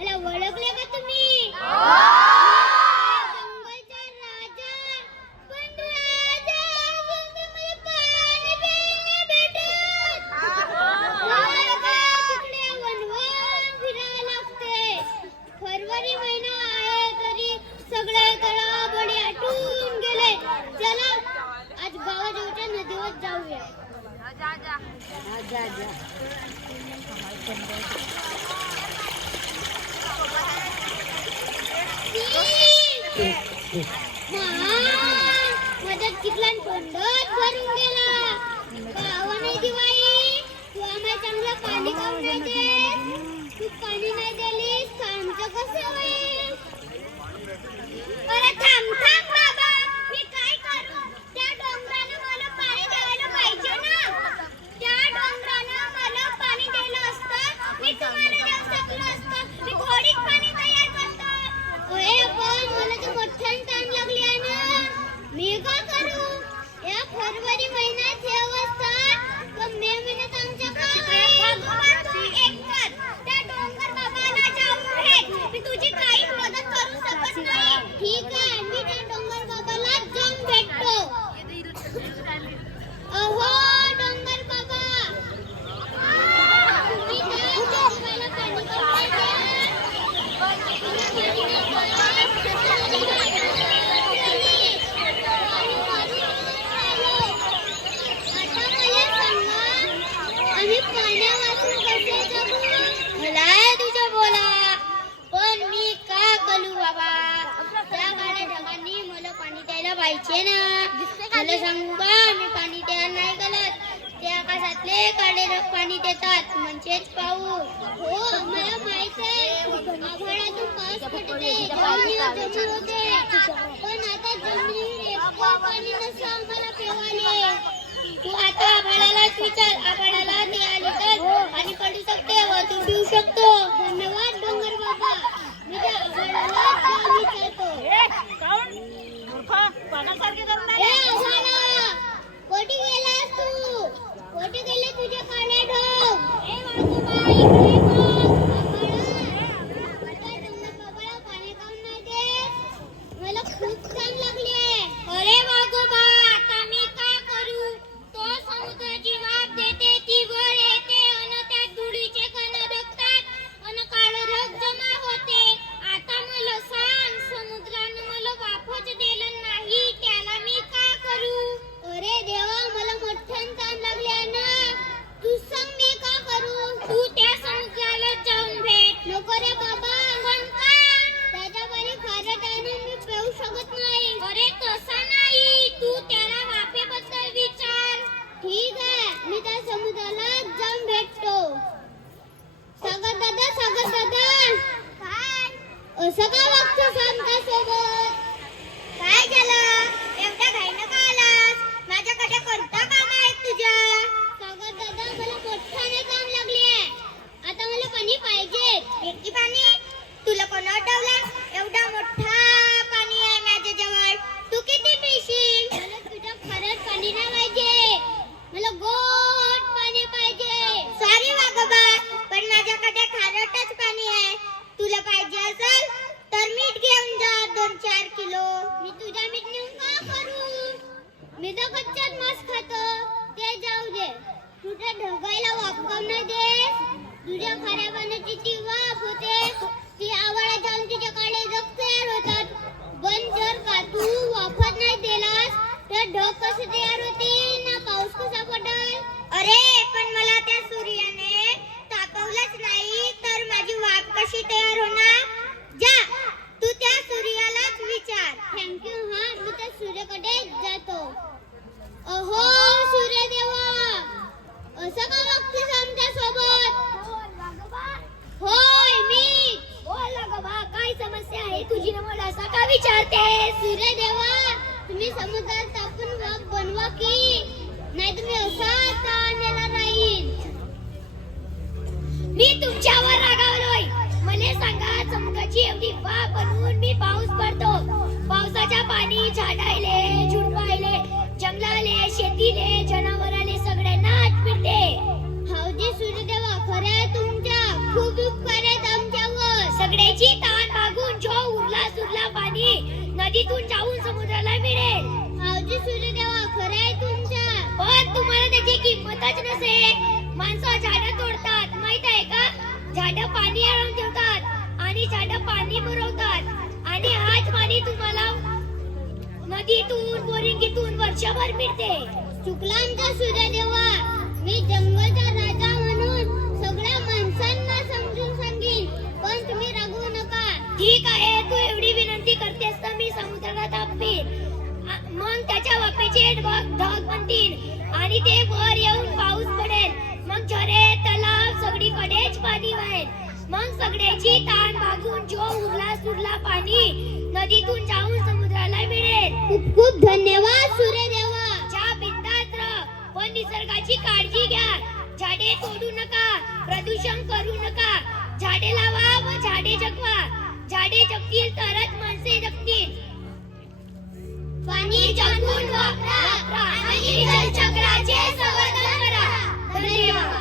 मला ओळखले का तुम्ही? जंगलचा राजा, पण राजा मला पाणी प्यायला भेटत. तिकडे वनवन फिरायला लागते. फरवरी महिना आहे तरी सगळे तळाबडी आटून गेले. चला आज गावाजवळच्या नदीवर जाऊया. जा जा जा जा. माझ्या चिखलान तोंडात भरून गेला. गावा नाही दिवाळी, तू आम्हाला चांगलं पाणी खाऊन देतेस. तू पाणी नाही दिलीस तर आमचं कसं होईल? अरे थांब थांब बाबा, मी काय करू? त्या डोंगरानं मला पाणी द्यायला पाहिजे ना. त्या डोंगरानं मला पाणी दिलं असतं, मी तुम्हाला देऊ शकलो असतं. मी थोडीच पाणी तयार करतो. अरे पण मला तर मोठ्यानं तहान लागली आहे ना. मी काय करू? या फरवरी महिन्यात हे अवस्था, पण मे महिन्यात आमच्या काय? एक कर, त्या डोंगर बाबाला जाऊन भेट. मी तुझी काही मदत करू शकत नाही. ठीक आहे, मी त्या डोंगर बाबाला जाऊन भेटतो. अहो डोंगर बाबा, तुम्ही त्या डोंगराला पाणी पाहिजे. आम्ही पाण्यावाचून कसे जगू? मला तुझ्या बोला, पण मी का करू बाबा? त्या काळ्या ढगांनी मला पाणी द्यायला पाहिजे ना. मला सांगू का, मी पाणी द्यायला नाही गलत. त्या आकाशातले काळे ढग पाणी देतात, म्हणजेच पाऊस. हो मला माहित आहे, आभाळातून पाऊस पडते, जमिनीवर जमा होते. पण आता जमिनीवर एक पाणी नसतं आम्हाला प्यावाले. तू आता आभाळालाच विचार, आभाळाला ती आली तर पाणी पडू शकते व तू पिऊ शकतो. धन्यवाद डोंगर बाबा, मी त्या आभाळालाच जाऊन विचारतो. कोठी गेलास तू? कोठी गेले तुझे काळे ढग? इकडे बघ. डोंगर बाबाला पाणी काऊन नाही देत? मला खूप तहान लागली आहे. अरे वाघोबा, आता मी काय करू? तो समुद्राची वाफ देते, ती वर येते आणि त्या धुळीचे कण डगतात आणि काळं ढग जमा होते. आता मला सांग, समुद्रानं मला वाफच दिलं नाही, त्याला मी काय करू? अरे देवा, मला मोठ्यानं तहान लागली आहे ना. तू सांग मी काय करू? तू त्या समुद्राला जाऊन भेट. नको रे बाबा. पण का? त्याच्या पाणी खारट आहे ना, मी पिऊ शकत नाही. अरे तसा नाही, तू त्याला वाफेबद्दल विचार. ठीक आहे, मी त्या समुद्राला जाऊन भेटतो. सागर दादा, सागर दादा, काय असं का वागतोस आमच्या सोबत? काय झालं? एवढ्या घाईनं का आलास? माझ्याकडे कोणतं काम आहे तुझ्या? सागर दादा, मला मोठ्याने काम लागली आहे. आता मला पाणी पाहिजे. किती पाणी? तुला कोण अडवलं? एवढा मोठा पाणी आहे माझ्याजवळ, तू किती पिशील? मला तुझ्या खारट पाणी नाही पाहिजे, मला गोड पाणी पाहिजे. सॉरी वाघोबा, पण माझ्याकडे खारटच पाणी आहे. तुला पाहिजे असेल तर मीठ घेऊन जा 2-4 किलो. मी तुझ्या मीठ नेऊन का करू? मी तर कच्चाच मांस खातो. ते जाऊ दे. तुझ्या ढगायला वाफ काऊन नाही देत? तुझ्या खाऱ्या पाण्याची ती वाफ होते, ती आवाळा जाऊन तिच्या काळे ढग तयार होतात. पण जर का तू वाफच नाही दिलास तर ढग कसे तयार होतील ना पाऊस कसा पडेल? अरे पण मला त्या सूर्याने तापवलंच नाही तर माझी वाफ कशी तयार होणार? जा, तू त्या सूर्यालाच विचार. थँक्यू. हा, मी त्या सूर्याकडे जातो. अहो सूर्यदेवा, असं का वागतेस आमच्या सोबत? होय मी. बोल वाघोबा, काय समस्या आहे तुझी ना मला असं का विचारते? सूर्यदेवा, तुम्ही समुद्रात टाकून वाघ बनवा की नाही तुम्ही असा ताणलेला राहील. मी तुमच्यावर रागावलोय. मला सांगा, समुद्राची एवढी वाफ बनवून मी पाऊस पडतो. पावसाच्या पाणी झाडायले, झुडपायले, जंगलाले, शेतीले, जनावराले सगळ्यांना आटविते. हावजी सूर्यदेवा, खरं तुमच्या खूप उपकार आहेत आमच्यावर. सगळे नदीतून जाऊन समुद्राला मिळेल. भाऊजी सूर्यदेवा खरं आहे तुमचं, पण तुम्हाला त्याची किंमतच नसेल. माणसं झाडं तोडतात माहित आहे का? झाडं पाणी आणून ठेवतात आणि झाडं पाणी पुरवतात आणि आज पाणी तुम्हाला नदीतून बोरिंगीतून वर्षभर मिळते. चुकला आमचा सूर्यदेवा. मी जंगलचा राजा म्हणून सगळ्या माणसांना समजून सांगेन, पण तुम्ही रागवू नका. ठीक आहे, तू एवढी विनंती करतेस तर मी समुद्राला तापवीन. मग त्याच्या वाफेचे ढग बनतील आणि ते वर येऊन पाऊस पडेल. मग झरे तलाव सगळीकडेच पाणी वाहेल. मग सगळ्याची ताण भागून जो उरला सुरला पाणी नदीतून जाऊन समुद्राला मिळेल. खूप खूप धन्यवाद सूर्यदेवा. जा बिंदास रहा, पण निसर्गाची काळजी घ्या. झाडे तोडू नका, प्रदूषण करू नका. झाडे लावा व झाडे जगवा. झाडे जगतील तरच माणसे जगतील. पाणी जपून वापरा आणि जलचक्राचे संवर्धन करा. धन्यवाद.